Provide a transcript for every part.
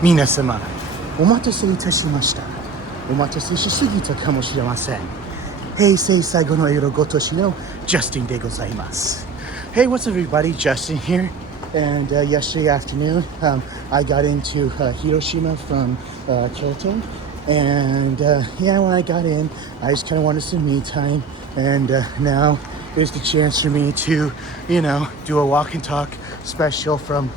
皆様、お待たせいたしました。お待たせしすぎたかもしれません。平成最後の夜ごとしの Justin でございます。Hey, what's up, everybody? Justin here. And yesterday afternoon, I got into Hiroshima from Kyoto. And yeah, when I got in, I just kind of wanted some me time. And now there's the chance for me to, do a walk and talk special from,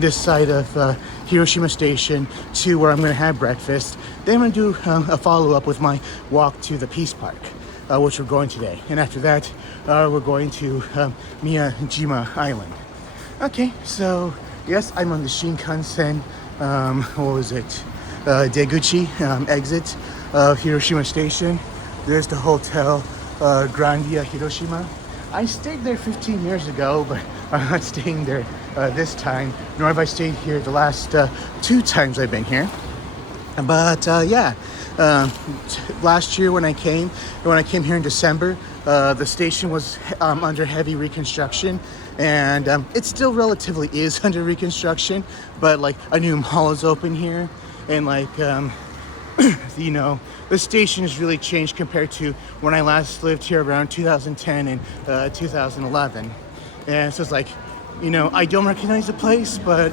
this side of Hiroshima Station to where I'm going to have breakfast. Then I'm going to do a follow-up with my walk to the Peace Park, which we're going today. And after that, we're going to Miyajima Island. Okay, so yes, I'm on the Shinkansen, what was it, Deguchi exit of Hiroshima Station. There's the Hotel Grandia Hiroshima. I stayed there 15 years ago, but I'm not staying there this time, nor have I stayed here the last 2 times I've been here. But last year when I came here in December, the station was under heavy reconstruction, and it still relatively is under reconstruction, but like a new mall is open here, and like the station has really changed compared to when I last lived here around 2010 and 2011. And so it's like, I don't recognize the place, but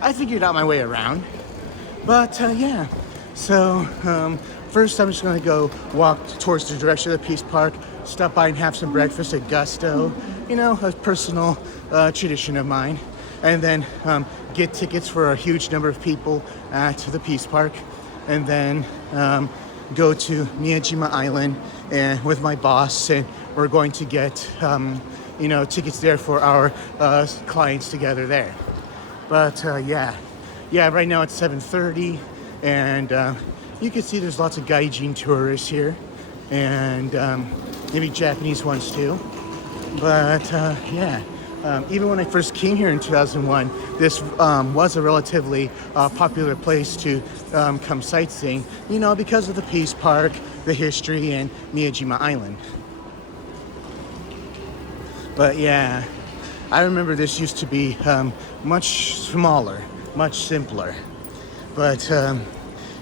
I figured out my way around. But yeah, so first I'm just gonna go walk towards the direction of the Peace Park, stop by and have some breakfast at Gusto, a personal tradition of mine, and then get tickets for a huge number of people at the Peace Park, and then go to Miyajima Island and with my boss, and we're going to get tickets there for our clients together there. But yeah, right now it's 7:30, and you can see there's lots of gaijin tourists here, and maybe Japanese ones too. But even when I first came here in 2001, this was a relatively popular place to come sightseeing, because of the Peace Park, the history, and Miyajima Island. But yeah, I remember this used to be much smaller, much simpler. But,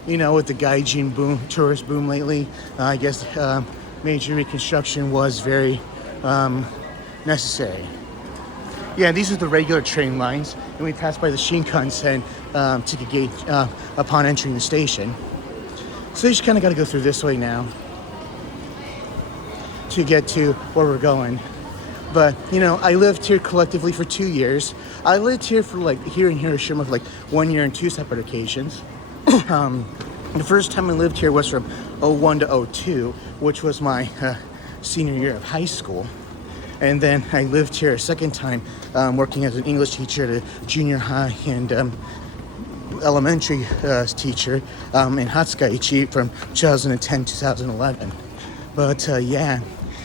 with the gaijin boom, tourist boom lately, I guess major reconstruction was very necessary. Yeah, these are the regular train lines, and we passed by the Shinkansen ticket gate upon entering the station. So you just kind of got to go through this way now to get to where we're going. But, I lived here collectively for 2 years. I lived here here in Hiroshima for 1 year and 2 separate occasions. The first time I lived here was from 01 to 02, which was my senior year of high school. And then I lived here a second time working as an English teacher at a junior high and elementary teacher in Hatsukaichi from 2010 to 2011. But yeah,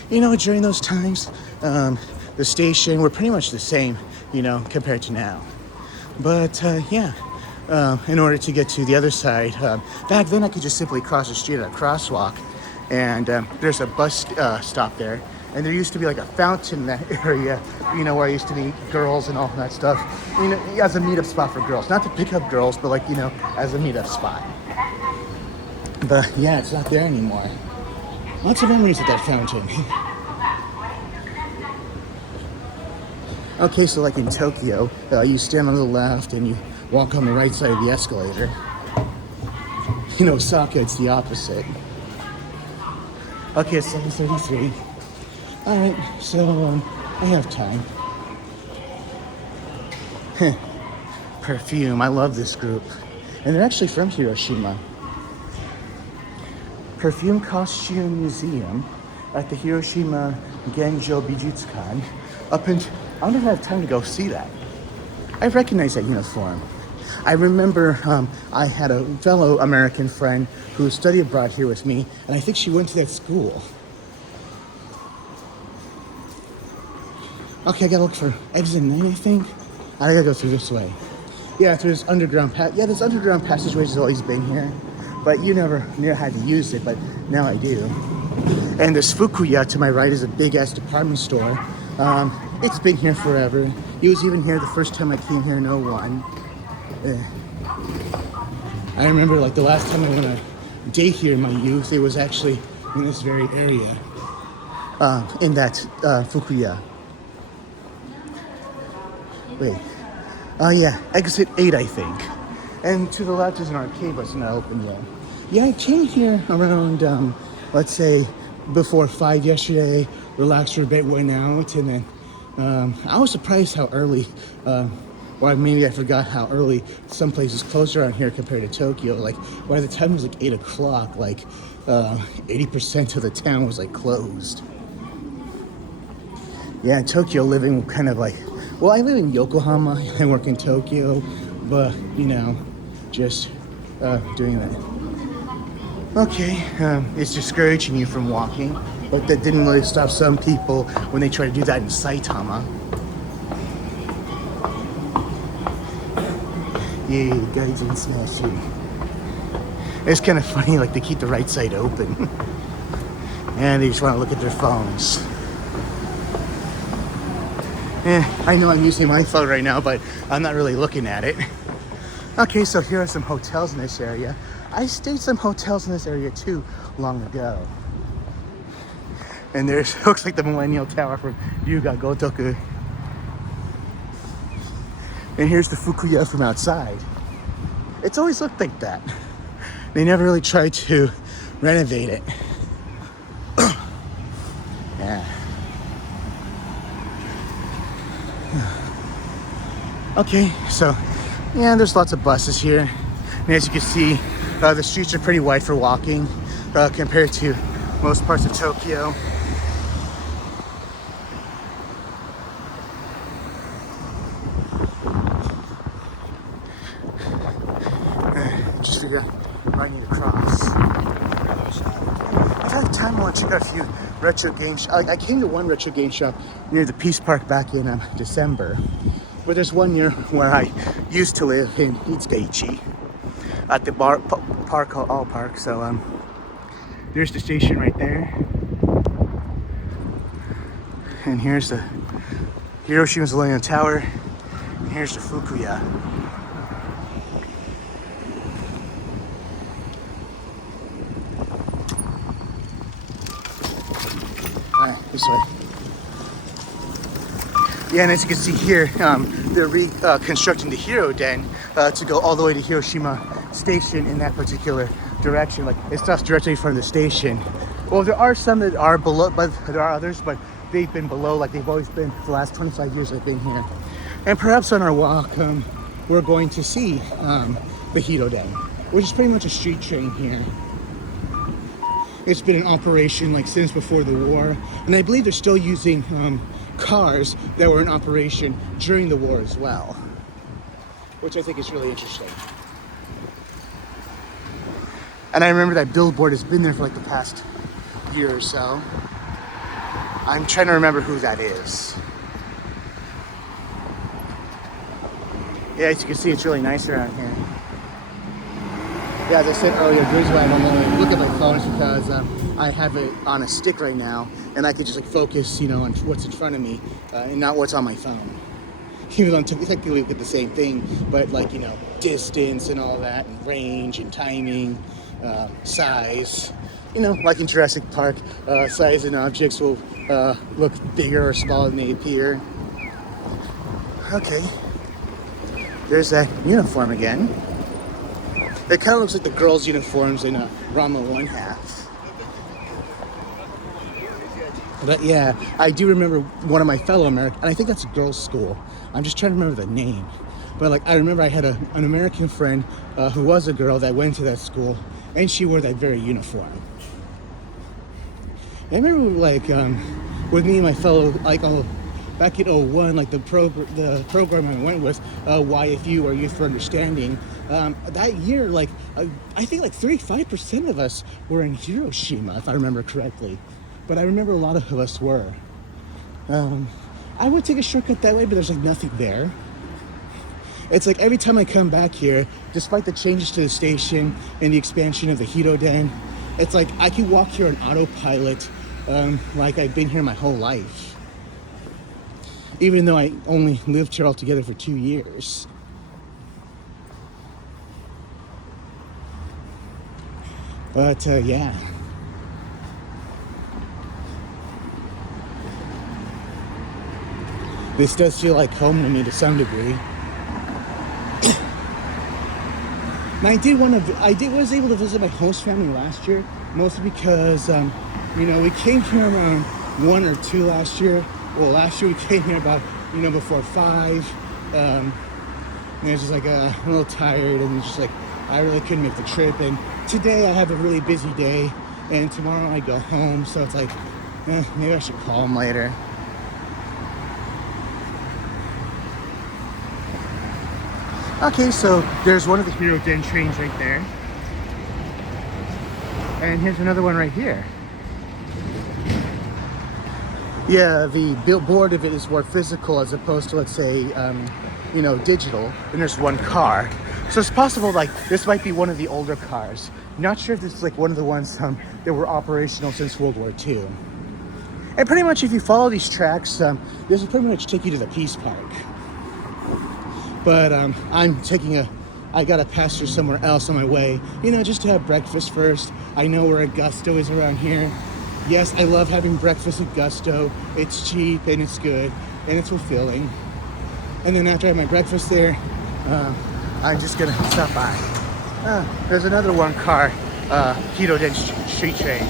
during those times, the station were pretty much the same, compared to now. But yeah, in order to get to the other side, back then I could just simply cross the street at a crosswalk, and there's a bus stop there. And there used to be a fountain in that area, where I used to meet girls and all that stuff, as a meetup spot for girls. Not to pick up girls, but as a meetup spot. But yeah, it's not there anymore. Lots of memories at that fountain. Okay, so in Tokyo, you stand on the left and you walk on the right side of the escalator. Osaka, it's the opposite. Okay, it's 7:33. Alright, so I have time. Perfume, I love this group. And they're actually from Hiroshima. Perfume Costume Museum at the Hiroshima Genjo Bijutsukan. I don't have time to go see that. I recognize that uniform. I remember I had a fellow American friend who studied abroad here with me, and I think she went to that school. Okay, I gotta look for exit 9, I think. I gotta go through this way. Yeah, there's underground there's underground passageways has always been here, but you never had to use it, but now I do. And this Fukuya to my right is a big ass department store. It's been here forever. It was even here the first time I came here in 01. Yeah. I remember like the last time I went on a date here in my youth, it was actually in this very area, in that Fukuya. Wait. Oh yeah, exit 8, I think. And to the left is an arcade, but it's not open yet. Yeah, I came here around, let's say, before 5 yesterday, relaxed for a bit, went out, and then I was surprised how early, or maybe I forgot how early some places closed around here compared to Tokyo. Like, by the time it was like 8 o'clock, like 80% of the town was like closed. Yeah, Tokyo living kind of like, well, I live in Yokohama, I work in Tokyo, but, you know, just doing that. Okay, it's discouraging you from walking, but that didn't really stop some people when they try to do that in Saitama. Yeah, Gaijin smashing. It's kind of funny, like they keep the right side open. And they just want to look at their phones. I know I'm using my phone right now, but I'm not really looking at it. Okay, so here are some hotels in this area. I stayed some hotels in this area too long ago. And there's looks like the Millennial Tower from Ryuga Gotoku. And here's the Fukuya from outside. It's always looked like that. They never really tried to renovate it. Yeah. Okay, so yeah, there's lots of buses here. And as you can see, the streets are pretty wide for walking compared to most parts of Tokyo. Just figure out where I need to cross. I've had time, I want to check out a few retro game shops. I came to one retro game shop near the Peace Park back in December. But there's one near where I used to live in East Daiichi at the park called All Park. So there's the station right there. And here's the Hiroshima Millennium Tower. And here's the Fukuya. Alright, this way. Yeah, and as you can see here, they're reconstructing the Hero Den to go all the way to Hiroshima Station in that particular direction. Like, it stops directly in front of the station. Well, there are some that are below, but there are others, but they've been below, like they've always been for the last 25 years I've been here. And perhaps on our walk, we're going to see the Hero Den, which is pretty much a street train here. It's been in operation like since before the war, and I believe they're still using cars that were in operation during the war as well, which I think is really interesting. And I remember that billboard has been there for like the past year or so. I'm trying to remember who that is. Yeah, as you can see, it's really nice around here. Yeah, as I said earlier, the reason why I don't really look at my phone is because I have it on a stick right now, and I could just like focus, you know, on what's in front of me and not what's on my phone. Even though I'm technically look at the same thing, but like, you know, distance and all that, and range and timing, size. You know, like in Jurassic Park, size and objects will look bigger or smaller than they appear. Okay, there's that uniform again. It kind of looks like the girls' uniforms in Rama 1/2. But yeah, I do remember one of my fellow Americans, and I think that's a girls' school. I'm just trying to remember the name. But like, I remember I had an American friend who was a girl that went to that school, and she wore that very uniform. I remember like with me and my fellow, like back in 01, like the program I went with, YFU, or Youth for Understanding, that year, like I think like 35% of us were in Hiroshima, if I remember correctly. But I remember a lot of us were. I would take a shortcut that way, but there's like nothing there. It's like every time I come back here, despite the changes to the station and the expansion of the Hero Den, it's like I can walk here on autopilot, like I've been here my whole life. Even though I only lived here altogether for 2 years. But yeah. This does feel like home to me to some degree. And was able to visit my host family last year, mostly because, we came here around 1 or 2 last year. Well, last year we came here about, before 5. And it's just like a little tired, and it's just like, I really couldn't make the trip. And today I have a really busy day, and tomorrow I go home, so it's like, maybe I should call him later. Okay, so there's one of the Hiroden trains right there. And here's another one right here. Yeah, the billboard of it is more physical as opposed to, let's say, digital. And there's one car. So it's possible, like, this might be one of the older cars. Not sure if this is, like, one of the ones that were operational since World War II. And pretty much if you follow these tracks, this will pretty much take you to the Peace Park. But I gotta pass through somewhere else on my way, just to have breakfast first. I know where a Gusto is around here. Yes, I love having breakfast at Gusto. It's cheap and it's good and it's fulfilling. And then after I have my breakfast there, I'm just gonna stop by. There's another one car, Hiroden street train.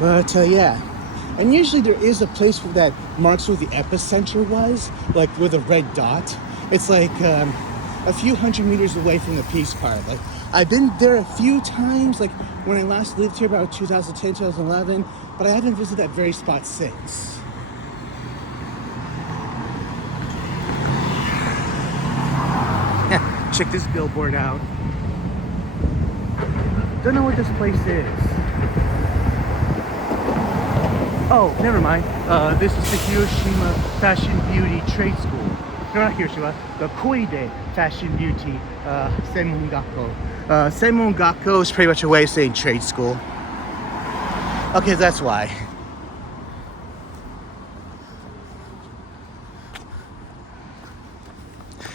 But yeah, and usually there is a place that marks where the epicenter was, like with a red dot. It's like a few hundred meters away from the Peace Park. Like, I've been there a few times, like when I last lived here about 2010, 2011, but I haven't visited that very spot since. Check this billboard out. Don't know what this place is. Oh, never mind. This is the Hiroshima Fashion Beauty Trade School. No, not Hiroshima. The Koide Fashion Beauty Senmongakko. Senmongakko is pretty much a way of saying trade school. Okay, that's why.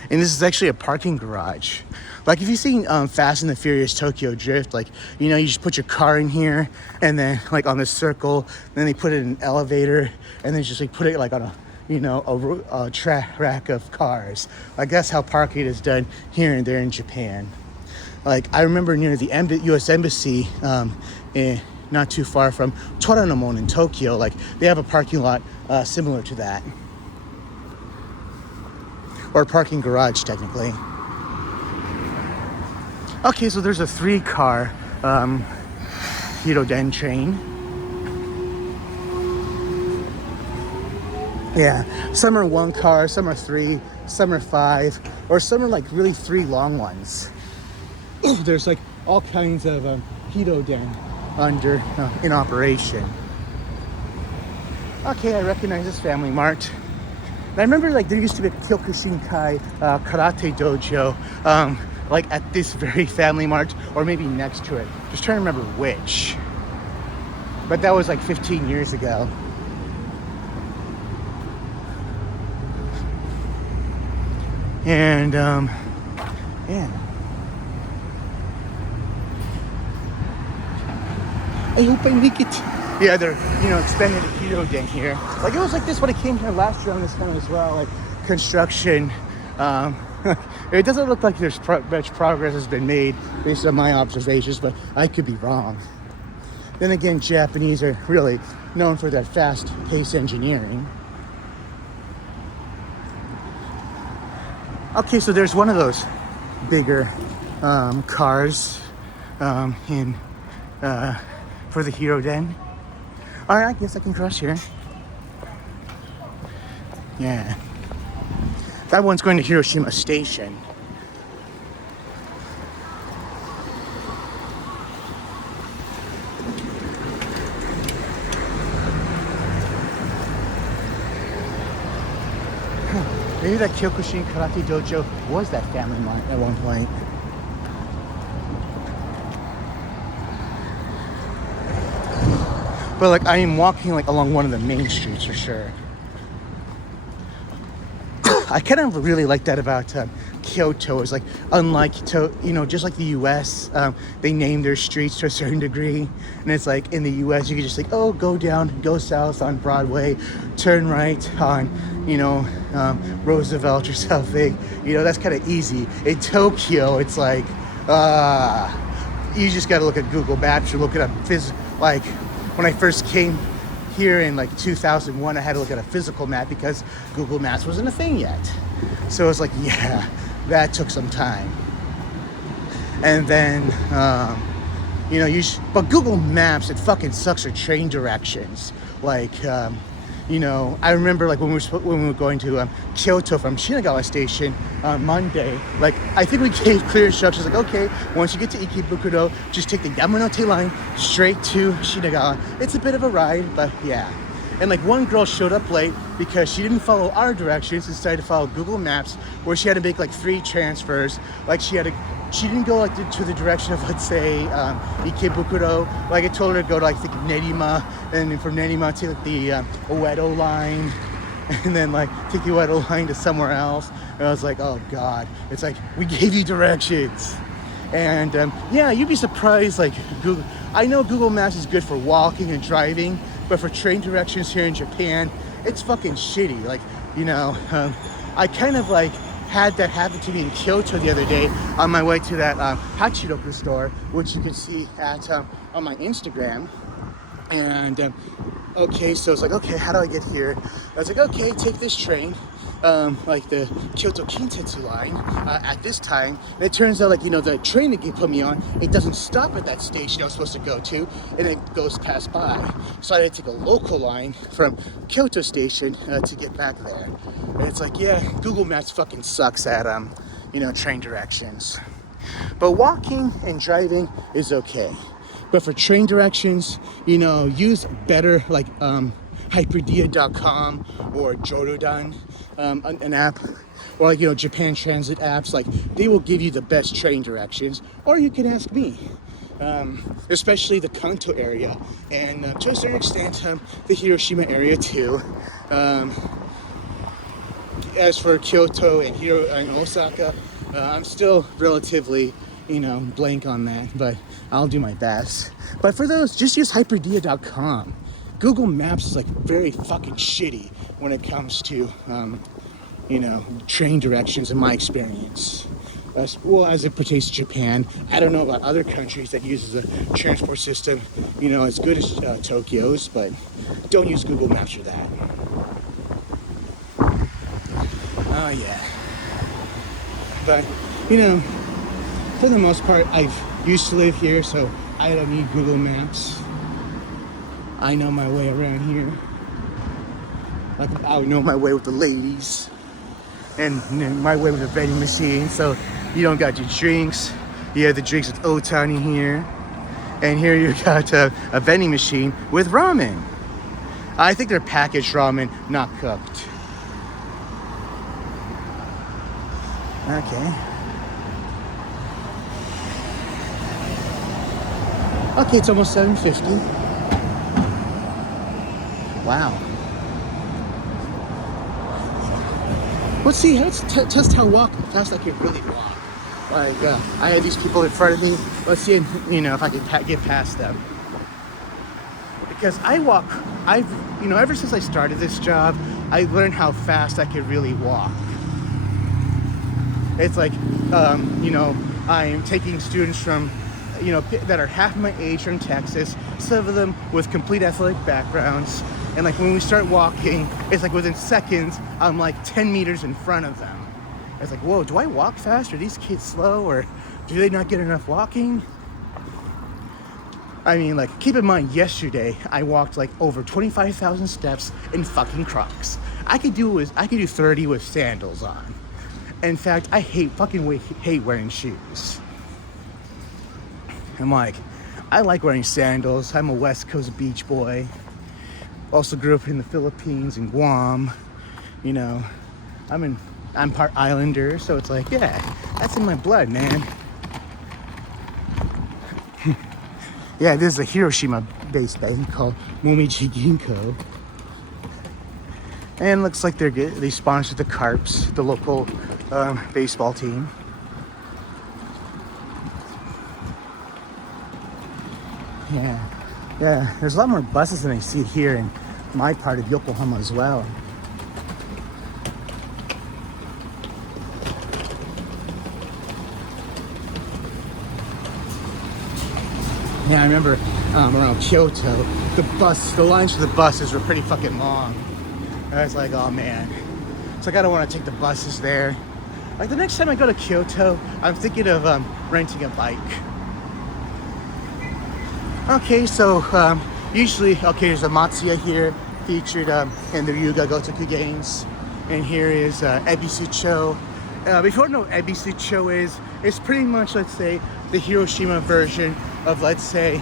And this is actually a parking garage. Like if you've seen Fast and the Furious Tokyo Drift, like, you just put your car in here and then like on this circle, then they put it in an elevator and then just like put it like on a track of cars. Like that's how parking is done here and there in Japan. Like I remember near the U.S. Embassy, not too far from Toranomon in Tokyo, like they have a parking lot similar to that. Or parking garage, technically. Okay, so there's a 3-car Hiroden train. Yeah, some are 1 car, some are 3, some are 5, or some are like really 3 long ones. There's like all kinds of Hiroden in operation. Okay, I recognize this Family Mart. And I remember like there used to be a Kyokushinkai karate dojo like at this very Family Mart, or maybe next to it. Just trying to remember which. But that was like 15 years ago. And yeah. I hope I make it. Yeah, they're expanding the Hiroden here. Like it was like this when I came here last year on this time as well. Like construction. It doesn't look like there's much progress has been made based on my observations, but I could be wrong. Then again, Japanese are really known for that fast-paced engineering. Okay, so there's one of those bigger cars for the Hiroden. All right, I guess I can cross here. Yeah. That one's going to Hiroshima Station. Maybe that Kyokushin Karate Dojo was that Family Mart at one point. But like I am walking like along one of the main streets for sure. I kind of really like that about Kyoto. Is like, unlike just like the U.S., they name their streets to a certain degree, and it's like in the U.S. you can just like, oh, go south on Broadway, turn right on Roosevelt or something. That's kind of easy. In Tokyo, it's like you just got to look at Google Maps or look it up. Like when I first came here in like 2001, I had to look at a physical map because Google Maps wasn't a thing yet. So it's like, yeah, that took some time. And then, but Google Maps, it fucking sucks for train directions. Like, I remember like when we were going to Kyoto from Shinagawa Station on Monday, like I think we gave clear instructions like, okay, once you get to Ikebukuro, just take the Yamanote line straight to Shinagawa. It's a bit of a ride, but yeah. And like one girl showed up late because she didn't follow our directions, decided to follow Google Maps, where she had to make like 3 transfers. Like she didn't go like to the direction of, let's say, Ikebukuro. Like I told her to go to like the Nerima, and from Nerima take like the Uedo line, and then like take the Uedo line to somewhere else. And I was like, oh God, it's like, we gave you directions. And yeah, you'd be surprised, like I know Google Maps is good for walking and driving, but for train directions here in Japan, it's fucking shitty. Like, I kind of like had that happen to me in Kyoto the other day on my way to that Hachiroku store, which you can see at on my Instagram. And okay, so it's like, okay, how do I get here? I was like, okay, take this train, like the Kyoto Kintetsu line at this time. And it turns out, like, the train that you put me on, it doesn't stop at that station I was supposed to go to, and it goes past by. So I had to take a local line from Kyoto Station to get back there. And it's like, yeah, Google Maps fucking sucks at train directions. But walking and driving is okay. But for train directions, use better like hyperdia.com or Jorodan, an app, or like Japan Transit apps. Like they will give you the best train directions, or you can ask me. Especially the Kanto area, and to a certain extent the Hiroshima area too. As for Kyoto and Osaka, I'm still relatively blank on that, but I'll do my best. But for those, just use hyperdia.com. Google Maps is like very fucking shitty when it comes to train directions in my experience. As well as it pertains to Japan. I don't know about other countries that uses a transport system as good as Tokyo's, but don't use Google Maps for that. Oh yeah. But for the most part, I've used to live here, so I don't need Google Maps. I know my way around here. Like I know my way with the ladies, and my way with the vending machine. So you don't got your drinks. You have the drinks with Otani here, and here you got a vending machine with ramen. I think they're packaged ramen, not cooked. Okay. Okay, it's almost 7:50. Wow. Let's see. Let's test how fast I can really walk. Like I had these people in front of me. Let's see, if I can get past them. Because ever since I started this job, I learned how fast I could really walk. It's like, I'm taking students from, that are half my age from Texas, some of them with complete athletic backgrounds. And like when we start walking, it's like within seconds, I'm like 10 meters in front of them. It's like, whoa, do I walk fast? Are these kids slow, or do they not get enough walking? I mean, like, keep in mind, yesterday I walked like over 25,000 steps in fucking Crocs. I could do 30 with sandals on. In fact, I hate wearing shoes. I'm like, I like wearing sandals. I'm a West Coast beach boy. Also grew up in the Philippines and Guam. I'm part Islander, so it's like, yeah, that's in my blood, man. Yeah, this is a Hiroshima-based bank called Momiji Ginko. And looks like they sponsored the Carps, the local baseball team. Yeah, yeah. There's a lot more buses than I see here in my part of Yokohama as well. Yeah, I remember around Kyoto, the lines for the buses were pretty fucking long. I was like, oh man. It's like I don't want to take the buses there. Like the next time I go to Kyoto, I'm thinking of renting a bike. Okay, so usually, okay, there's a Matsuya here featured in the Ryuga Gotoku games. And here is Ebisucho. If you don't know what Ebisucho is, it's pretty much, let's say, the Hiroshima version of, let's say,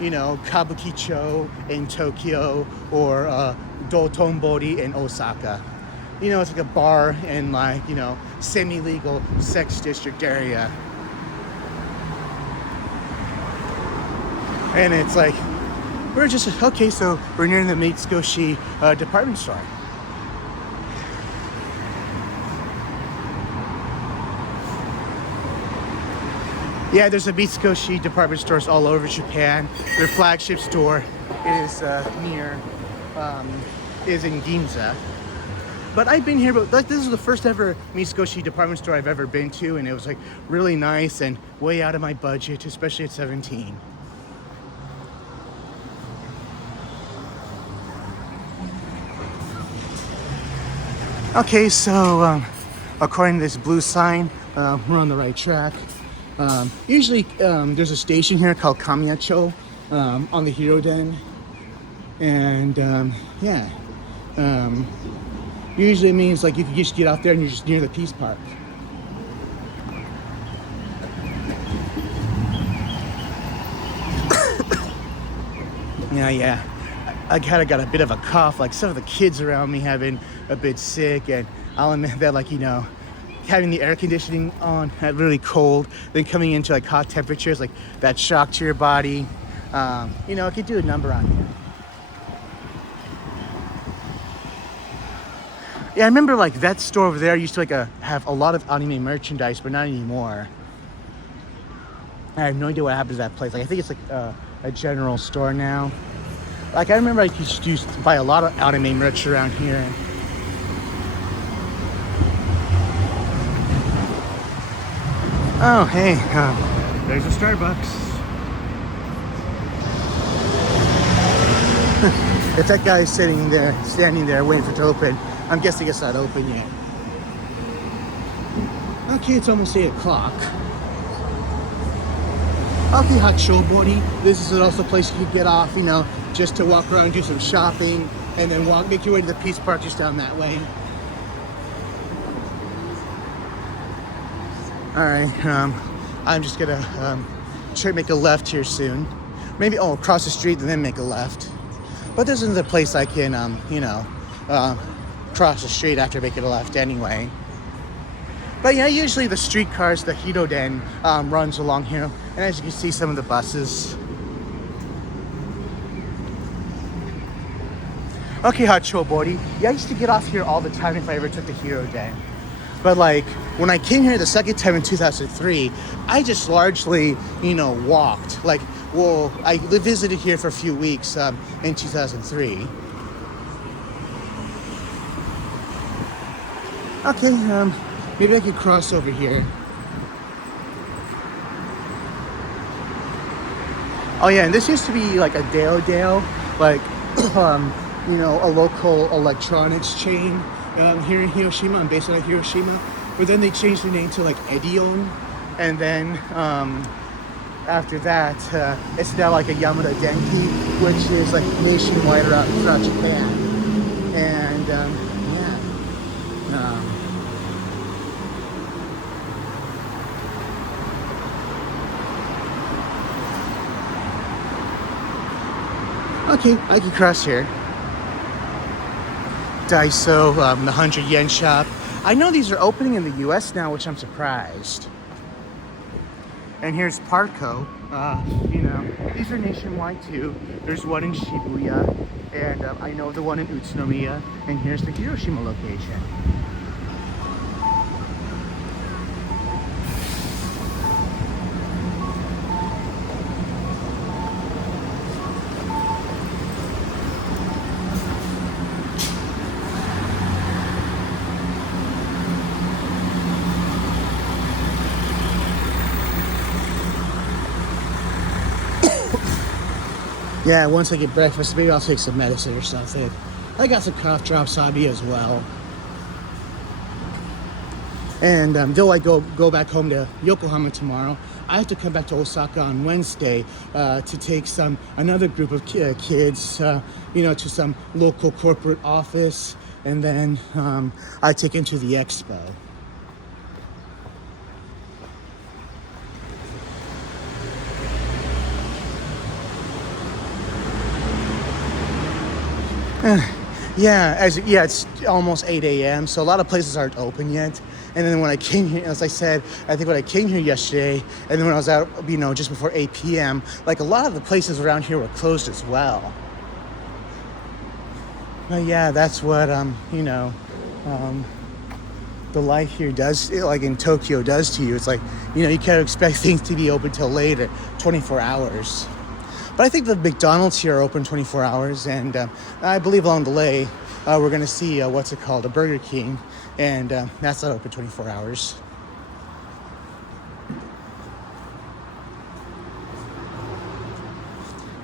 you know, Kabukicho in Tokyo or Dotonbori in Osaka. You know, it's like a bar in, like, you know, semi-legal sex district area. And it's like, we're just, okay, so we're near the Mitsukoshi department store. Yeah, there's a Mitsukoshi department stores all over Japan. Their flagship store is is in Ginza. But I've been here, but this is the first ever Mitsukoshi department store I've ever been to, and it was like really nice and way out of my budget, especially at 17. Okay, so according to this blue sign, we're on the right track. Usually there's a station here called Kamiyacho on the Hiroden, and yeah, usually it means like you can just get out there and you're just near the Peace Park. Yeah. I kind of got a bit of a cough. Like some of the kids around me have been a bit sick, and I'll admit that, like, you know, having the air conditioning on at really cold, then coming into like hot temperatures, like that shock to your body, you know, it could do a number on you. Yeah, I remember like that store over there used to like have a lot of anime merchandise, but not anymore. I have no idea what happened to that place. Like I think it's like a general store now. Like I remember I used to buy a lot of anime merch around here. Oh, hey, there's a Starbucks. If that guy's standing there waiting for it to open, I'm guessing it's not open yet. Okay, it's almost 8 o'clock. Okay, Hachobori. This is also a place you could get off, you know, just to walk around, do some shopping, and then make your way to the Peace Park just down that way. All right, I'm just gonna try to make a left here soon. Maybe, across the street and then make a left. But this isn't the place I can, you know, cross the street after making a left anyway. But yeah, usually the streetcars, the Hiroden, runs along here. And as you can see, some of the buses. Okay, Hachobori. Yeah, I used to get off here all the time if I ever took the Hiroden. But like, when I came here the second time in 2003, I just largely, you know, walked. Like, well, I visited here for a few weeks in 2003. Okay, maybe I could cross over here. Oh yeah, and this used to be like a Dale, like, you know, a local electronics chain here in Hiroshima. I'm based out of Hiroshima. But then they changed the name to like Edion. And then after that, it's now like a Yamada Denki, which is like nationwide throughout Japan. And yeah. Okay, I can cross here. Daiso, the 100 yen shop. I know these are opening in the US now, which I'm surprised. And here's Parco. You know, these are nationwide too. There's one in Shibuya. And I know the one in Utsunomiya, and here's the Hiroshima location. Yeah, once I get breakfast, maybe I'll take some medicine or something. I got some cough drops on me as well. And though I go back home to Yokohama tomorrow, I have to come back to Osaka on Wednesday to take another group of kids, to some local corporate office, and then I take them to the expo. Yeah, it's almost 8 a.m. So a lot of places aren't open yet. And then when I came here, as I said, I think when I came here yesterday, and then when I was out, just before 8 p.m., like a lot of the places around here were closed as well. But yeah, that's what the life here does, like in Tokyo, does to you. It's like you can't expect things to be open till later, 24 hours. But I think the McDonald's here are open 24 hours, and I believe along the way we're going to see a Burger King, and that's not open 24 hours.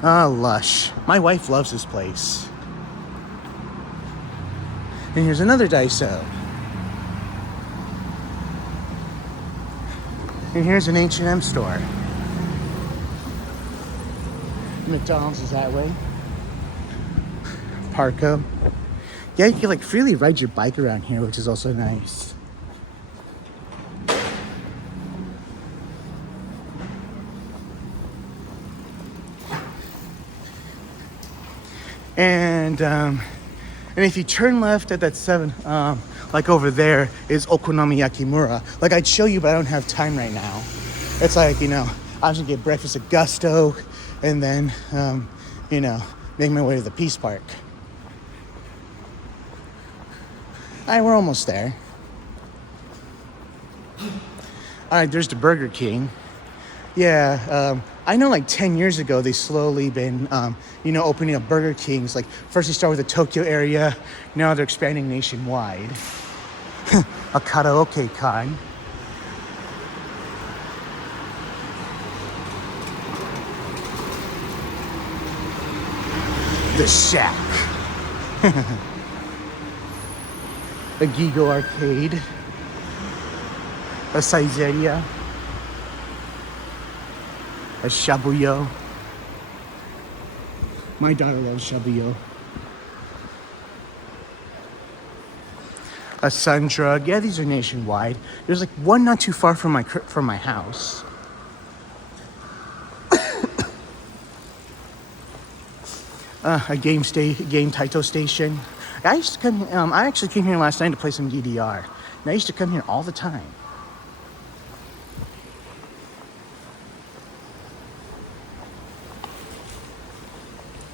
Ah, Lush. My wife loves this place. And here's another Daiso. And here's an H&M store. McDonald's is that way. Parco. Yeah, you can freely ride your bike around here, which is also nice. And if you turn left at that 7, over there is Okonomiyakimura. I'd show you, but I don't have time right now. It's I was gonna get breakfast at Gusto, and then, make my way to the Peace Park. All right, we're almost there. All right, there's the Burger King. Yeah, I know 10 years ago, they slowly been, opening up Burger Kings. First they start with the Tokyo area, now they're expanding nationwide. A karaoke kind. The Shack. A Gigo Arcade. A Saizeria. A Shabuyo. My daughter loves Shabuyo. A Sun Drug. Yeah, these are nationwide. There's one not too far from my house. A game Taito station. I used to come. I actually came here last night to play some DDR, and I used to come here all the time.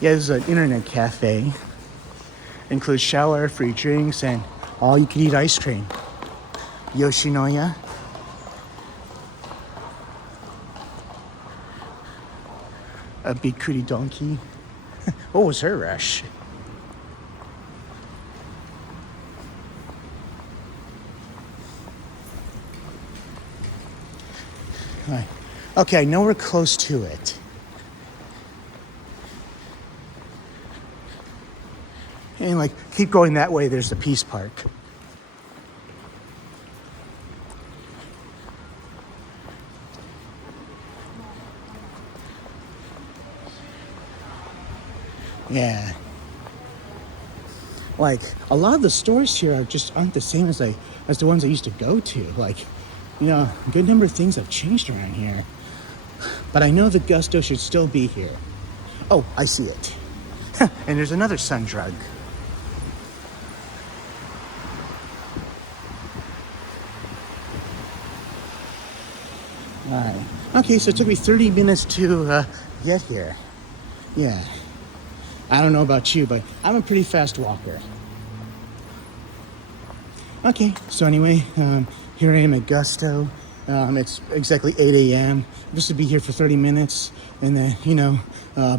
Yeah, this is an internet cafe. Includes shower, free drinks, and all-you-can-eat ice cream. Yoshinoya. A Bikuri Donkey. What was her rush? All right. Okay, I know we're close to it. And keep going that way, there's the Peace Park. Yeah. A lot of the stores here aren't the same as the ones I used to go to. A good number of things have changed around here. But I know the Gusto should still be here. Oh, I see it. And there's another Sun Drug. All right. Okay, so it took me 30 minutes to get here. Yeah. I don't know about you, but I'm a pretty fast walker. Okay, so anyway, here I am at Gusto. It's exactly 8 a.m. I'm supposed to be here for 30 minutes and then,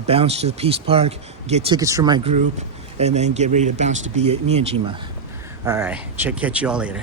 bounce to the Peace Park, get tickets for my group, and then get ready to bounce to Miyajima. All right, catch you all later.